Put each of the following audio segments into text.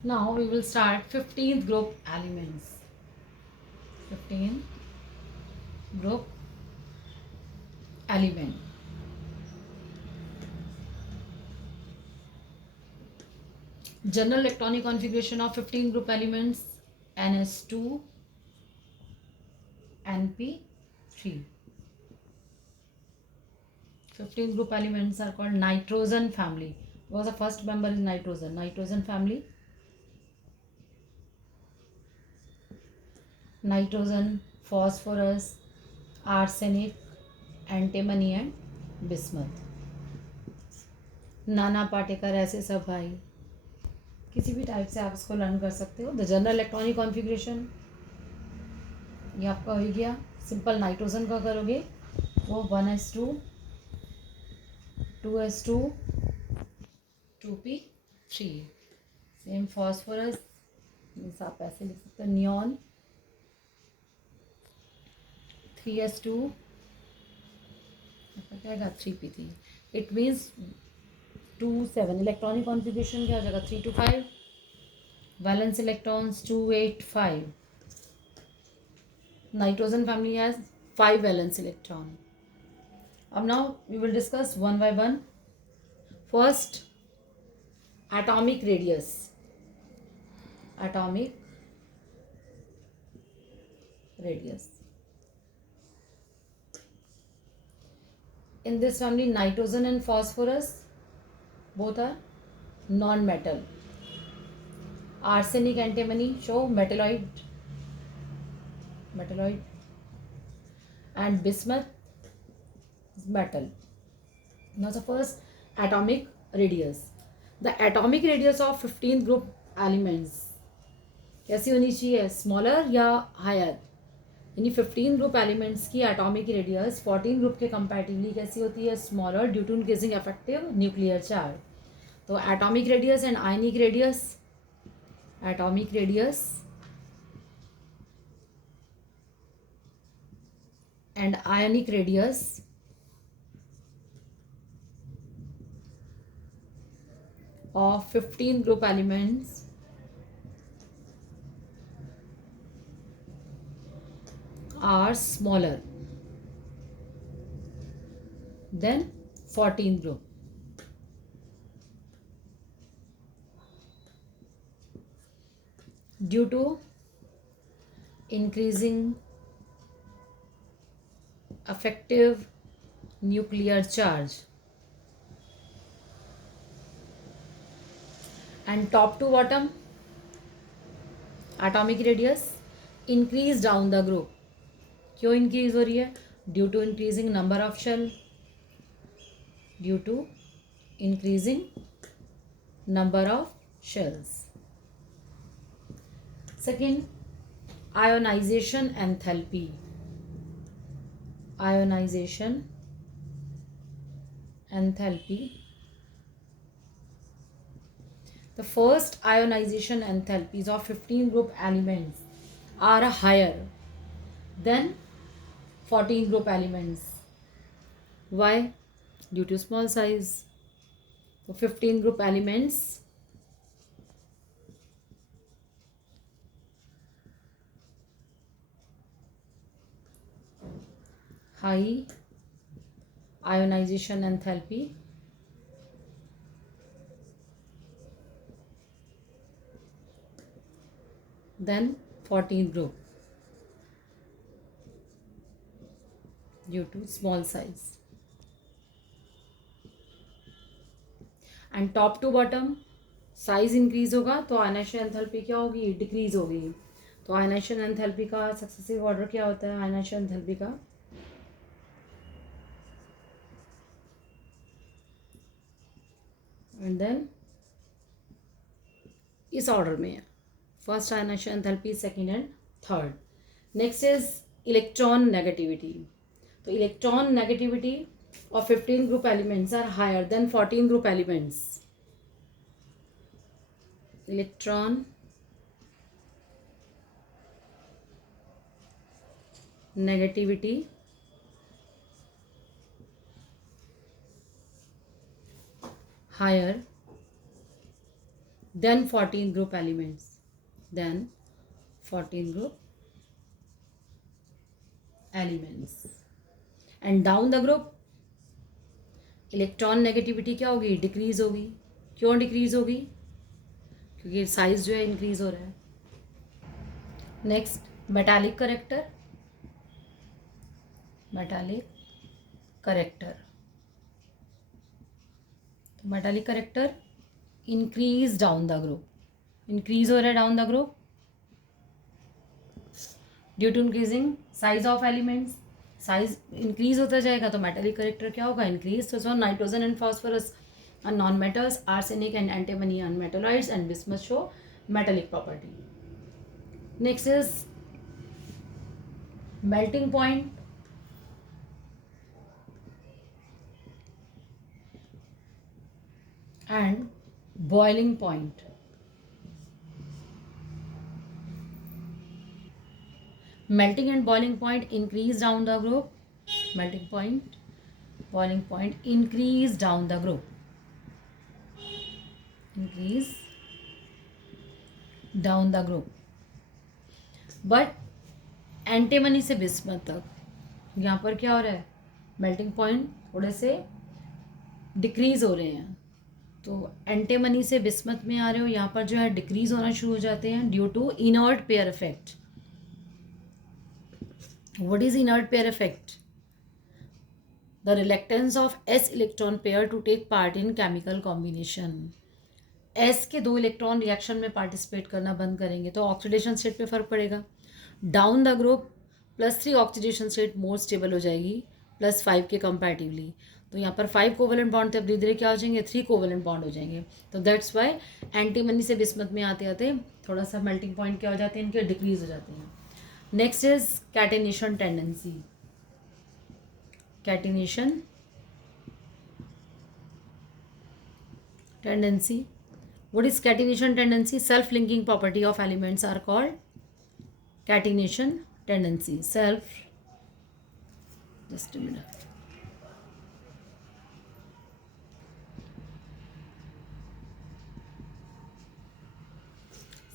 Now we will start 15th group elements. 15th group element. General electronic configuration of 15 group elements NS2 NP3. 15 group elements are called nitrogen family. Because the first member is nitrogen. Nitrogen family. Nitrogen, phosphorus, arsenic, antimony and bismuth. Nana पाटेकर ऐसे सब भाई किसी भी टाइप से आप इसको लर्न कर सकते हो. द जनरल इलेक्ट्रॉनिक कॉन्फ़िगरेशन ये आपका हो गया. सिंपल नाइट्रोजन का करोगे वो 1s2 2s2 2p3. Same phosphorus means आप ऐसे लिख सकते हो नियॉन 3s2 क्या आएगा 3p3. It means 2 7. Electronic configuration क्या हो जाएगा 3 to 5. Valence electrons 2 8 5. Nitrogen family has 5 valence electron. Now we will discuss one by one. First, atomic radius. Atomic radius. In this family, nitrogen and phosphorus both are non-metal. Arsenic, antimony show metalloid, and bismuth is metal. Now the first, atomic radius. The atomic radius of 15th group elements कैसी होनी चाहिए, स्मॉलर या higher. यानी 15 group elements की atomic radius 14 group के comparatively कैसी होती है, smaller due to increasing effective nuclear charge. तो atomic radius and ionic radius, atomic radius and ionic radius of 15 group elements are smaller than 14th group. Due to increasing effective nuclear charge. And top to bottom atomic radius increase down the group. क्यों increase हो रही है, due to increasing number of shell, due to increasing number of shells. Second, ionization enthalpy. Ionization enthalpy. The first ionization enthalpies of 15 group elements are higher than 14 group elements. Why? Due to small size. So 15 group elements high ionization enthalpy than 14 group due to small size. And top to bottom size increase होगा तो ionization enthalpy क्या होगी, decrease होगी. तो ionization enthalpy का successive order क्या होता है, आयनाइजेशन एंथैल्पी का एंड देन इस ऑर्डर में है. First ionization enthalpy, second and third. Next is electronegativity. तो electronegativity of 15 group elements are higher than 14 group elements. Electron negativity higher then 14 group elements, then 14 group elements. And down the group electron negativity क्या होगी, decrease होगी. क्यों डिक्रीज होगी, क्योंकि साइज जो है इंक्रीज हो रहा है. Next metallic character, metallic character. तो metallic character increase down the group, increase हो रहा है down the group due to increasing size of elements. Size increase होता जाएगा तो मेटालिक करेक्टर क्या होगा, इंक्रीज. तो nitrogen and phosphorus are non metals, arsenic and antimony are metalloids and bismuth show metallic property. Next is melting point. and boiling point. Melting and boiling point increase down the group. Melting point, boiling point increase down the group. Increase down the group. But antimony से बिस्मथ तक यहाँ पर क्या हो रहा है, melting point थोड़े से डिक्रीज हो रहे हैं. तो एंटीमनी से बिस्मथ में आ रहे हो, यहाँ पर जो है डिक्रीज होना शुरू हो जाते हैं due to inert pair effect. What is inert pair effect, the reluctance of s electron pair to take part in chemical combination. S के 2 इलेक्ट्रॉन रिएक्शन में पार्टिसिपेट करना बंद करेंगे तो ऑक्सीडेशन स्टेट पे फर्क पड़ेगा. Down the group +3 oxidation state more stable हो जाएगी +5 के कंपैरेटिवली. तो यहाँ पर 5 कोवेलेंट बॉन्ड थे, अब धीरे धीरे क्या हो जाएंगे, 3 कोवेलेंट बॉन्ड हो जाएंगे. तो दैट्स वाई एंटीमनी से बिस्मथ में आते आते थोड़ा सा मेल्टिंग पॉइंट क्या हो जाते हैं, इनके डिक्रीज हो जाते हैं. Next is catenation tendency. Catenation tendency, what is catenation tendency, self linking property of elements are called catenation tendency. Self, just a minute,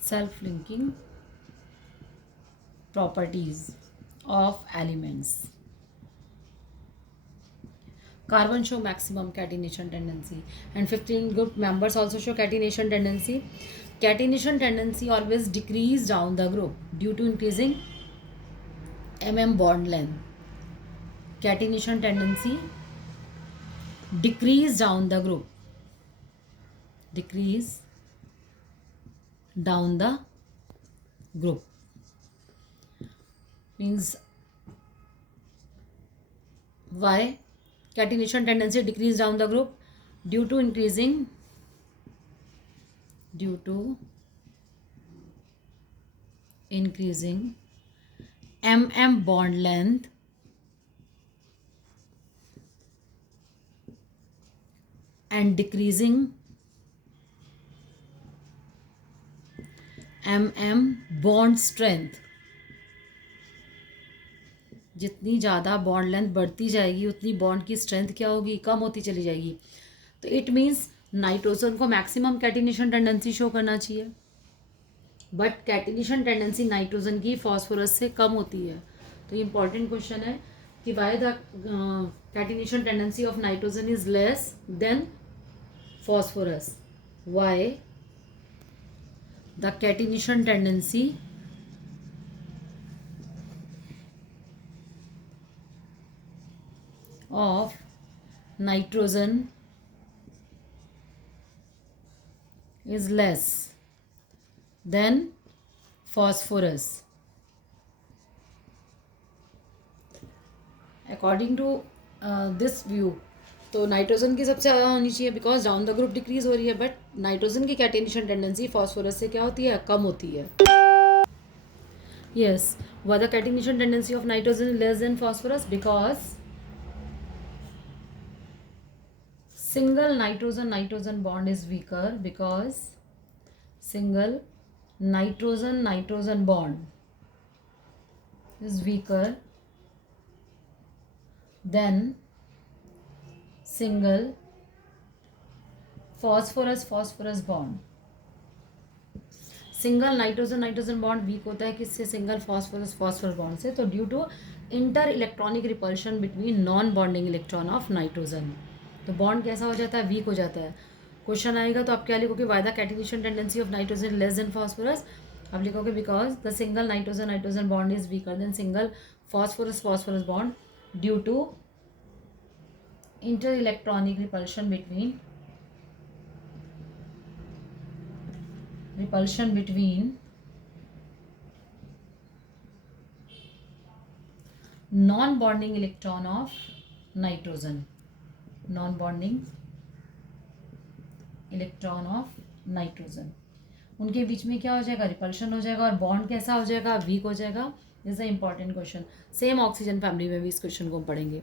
self-linking properties of elements. Carbon show maximum catenation tendency and 15 group members also show catenation tendency. Catenation tendency always decrease down the group due to increasing bond length. Catenation tendency decrease down the group, decrease down the group means why catenation tendency decrease down the group, due to increasing bond length and decreasing bond strength. जितनी ज़्यादा bond length बढ़ती जाएगी उतनी बॉन्ड की स्ट्रेंथ क्या होगी, कम होती चली जाएगी. तो इट मीन्स नाइट्रोजन को मैक्सिमम कैटिनेशन टेंडेंसी शो करना चाहिए, बट कैटिनेशन टेंडेंसी नाइट्रोजन की फॉस्फोरस से कम होती है. तो ये इंपॉर्टेंट क्वेश्चन है कि why the catenation tendency of nitrogen is less than phosphorus. Why the catenation tendency of nitrogen is less than phosphorus. According to this view, तो नाइट्रोजन की सबसे ज़्यादा होनी चाहिए because down the group decrease हो रही है, बट नाइट्रोजन की कैटिनेशन टेंडेंसी फॉस्फोरस से क्या होती है, कम होती है. Yes, why the catenation tendency of nitrogen is less than phosphorus, because single nitrogen bond is weaker, because single nitrogen bond is weaker than single phosphorus bond. Single nitrogen nitrogen bond weak होता है किससे, single phosphorus phosphorus bond से, तो due to inter electronic repulsion between non bonding electron of nitrogen, तो bond कैसा हो जाता है, वीक हो जाता है। क्वेश्चन आएगा तो आप क्या लिखोगे, why the catenation tendency of nitrogen less than phosphorus, आप लिखोगे because the single nitrogen nitrogen bond is weaker than single phosphorus phosphorus bond due to inter electronic repulsion between non-bonding electron of nitrogen, non-bonding electron of nitrogen, उनके बीच में क्या हो जाएगा, रिपल्शन हो जाएगा और बॉन्ड कैसा हो जाएगा, वीक हो जाएगा। This is a important question, same oxygen family में भी इस क्वेश्चन को हम पढ़ेंगे।